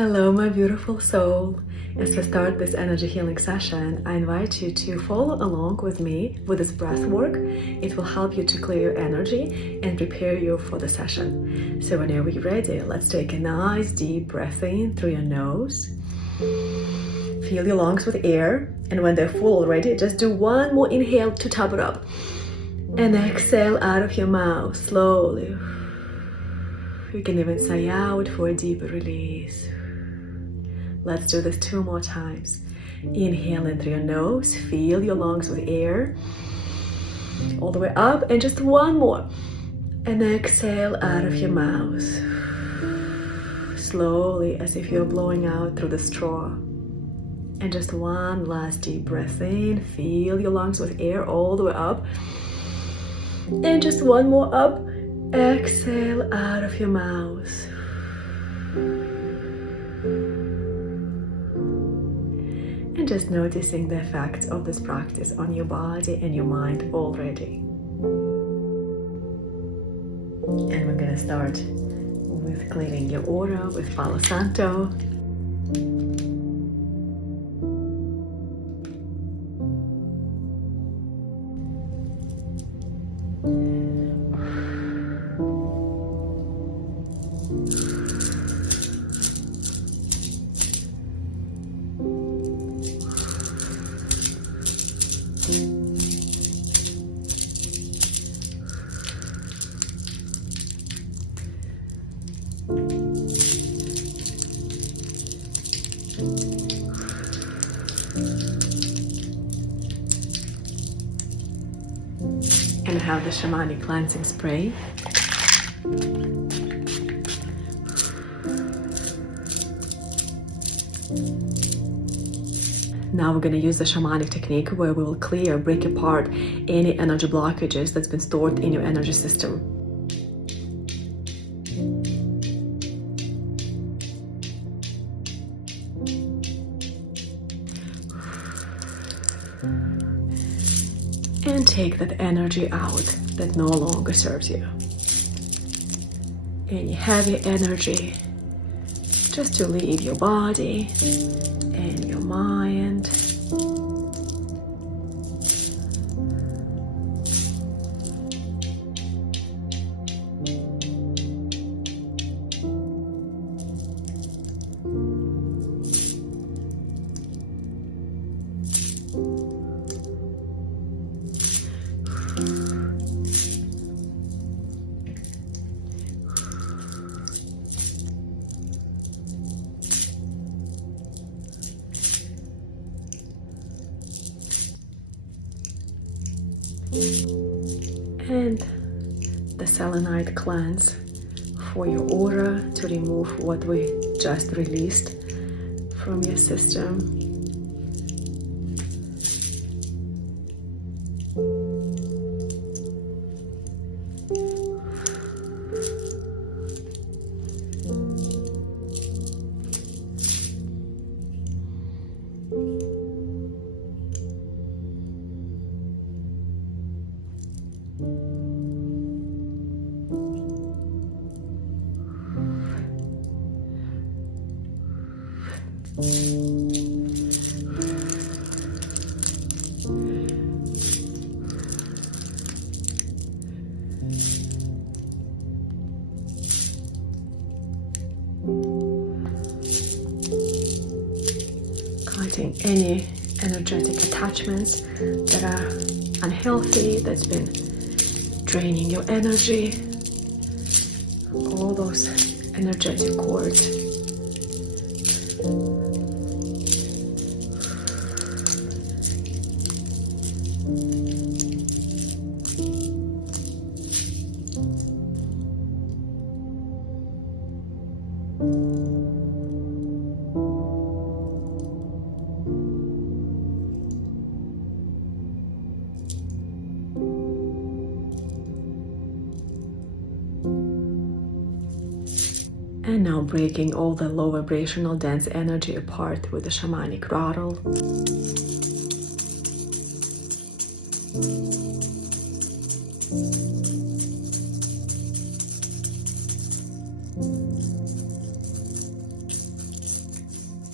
Hello, my beautiful soul. As we start this energy healing session, I invite you to follow along with me with this breath work. It will help you to clear your energy and prepare you for the session. So whenever you're ready, let's take a nice deep breath in through your nose. Fill your lungs with air, and when they're full already, just do one more inhale to top it up. And exhale out of your mouth slowly. You can even sigh out for a deeper release. Let's do this 2 more times. Inhale in through your nose, fill your lungs with air, all the way up, and just one more. And exhale out of your mouth, slowly, as if you're blowing out through the straw. And just one last deep breath in, fill your lungs with air all the way up. And just one more up, exhale out of your mouth. And just noticing the effects of this practice on your body and your mind already. And we're gonna start with clearing your aura with Palisanto. And I have the shamanic cleansing spray. Now we're going to use the shamanic technique where we will clear, break apart any energy blockages that's been stored in your energy system. And take that energy out that no longer serves you. Any heavy energy, just to leave your body and your mind. And the selenite cleanse for your aura to remove what we just released from your system. Cutting any energetic attachments that are unhealthy, that's been draining your energy, all those energetic cords. And now breaking all the low vibrational dense energy apart with the shamanic rattle.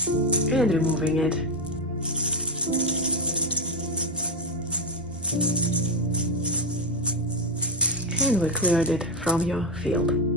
and removing it. And we cleared it from your field.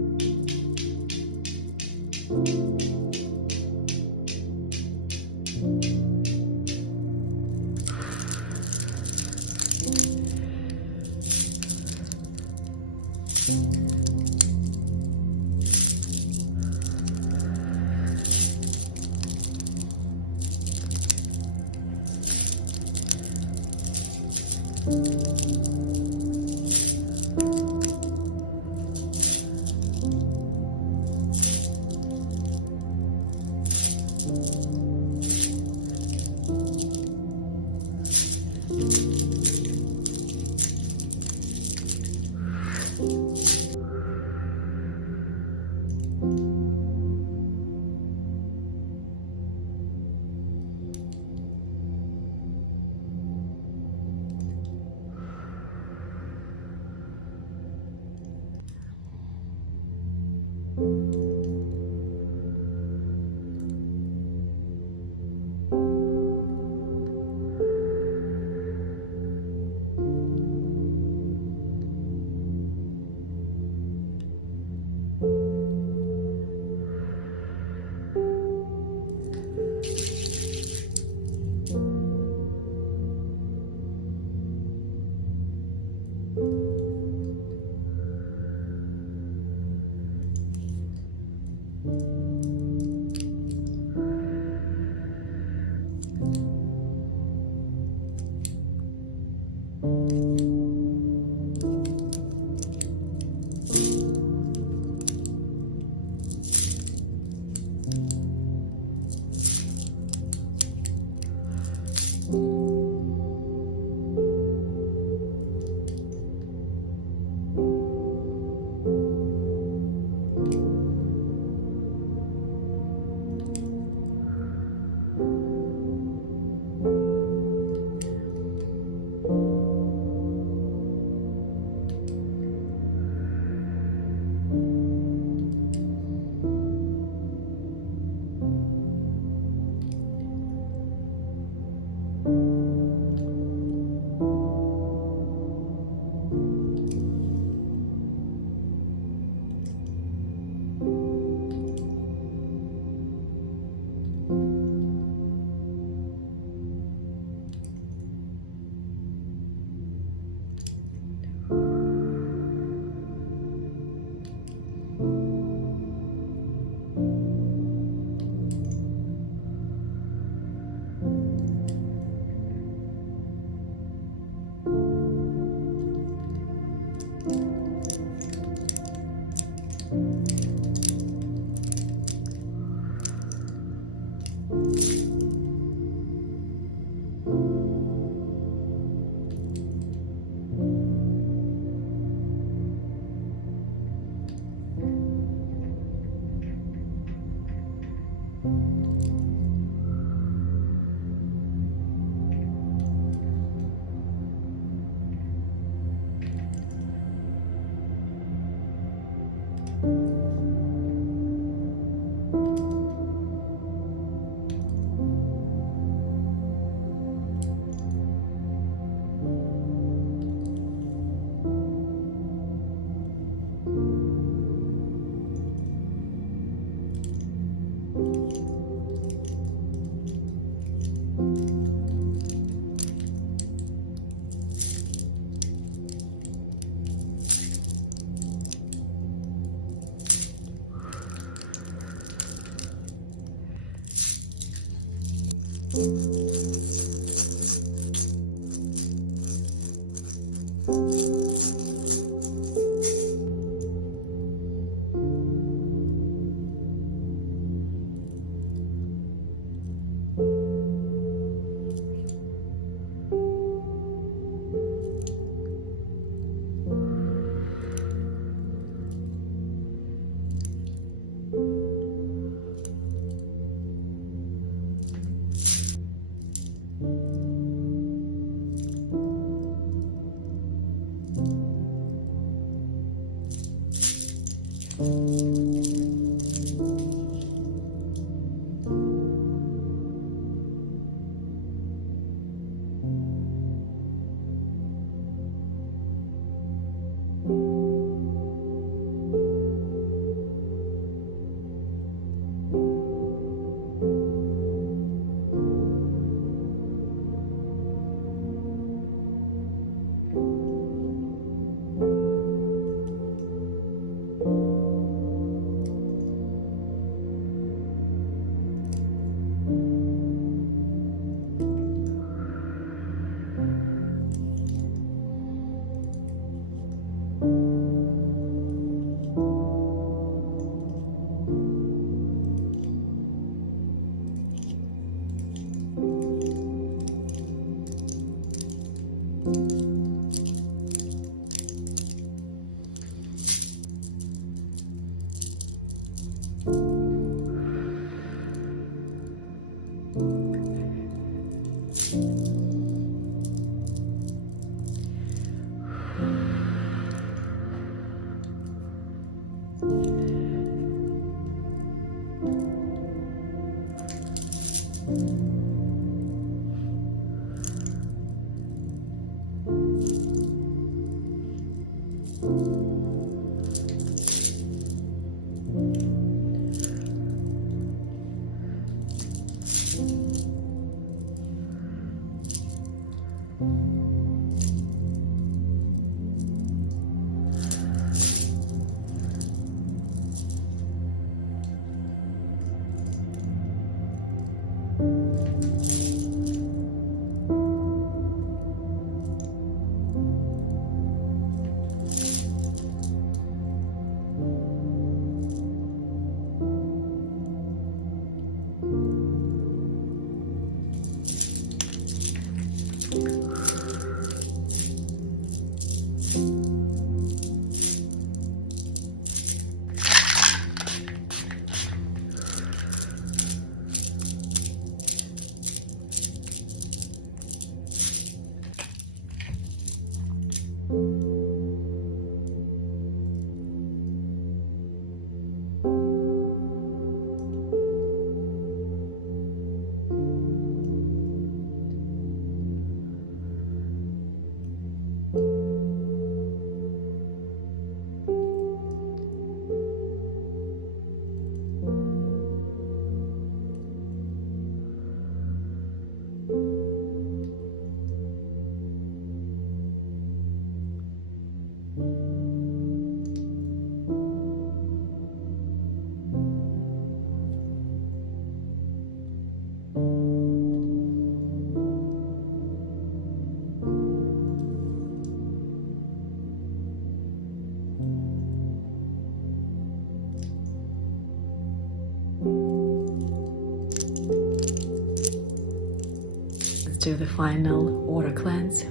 Do the final aura cleanse.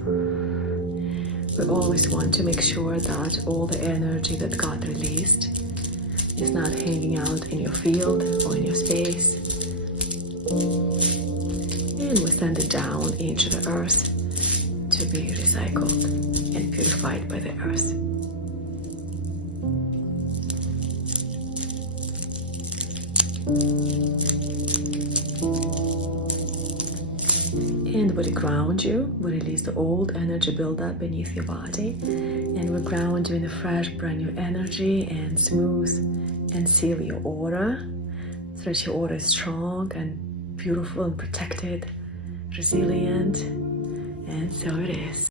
We always want to make sure that all the energy that got released is not hanging out in your field or in your space. And we send it down into the earth to be recycled and purified by the earth. And we ground you, we release the old energy buildup beneath your body, and we ground you in a fresh, brand new energy and smooth and seal your aura so that your aura is strong and beautiful and protected, resilient, and so it is.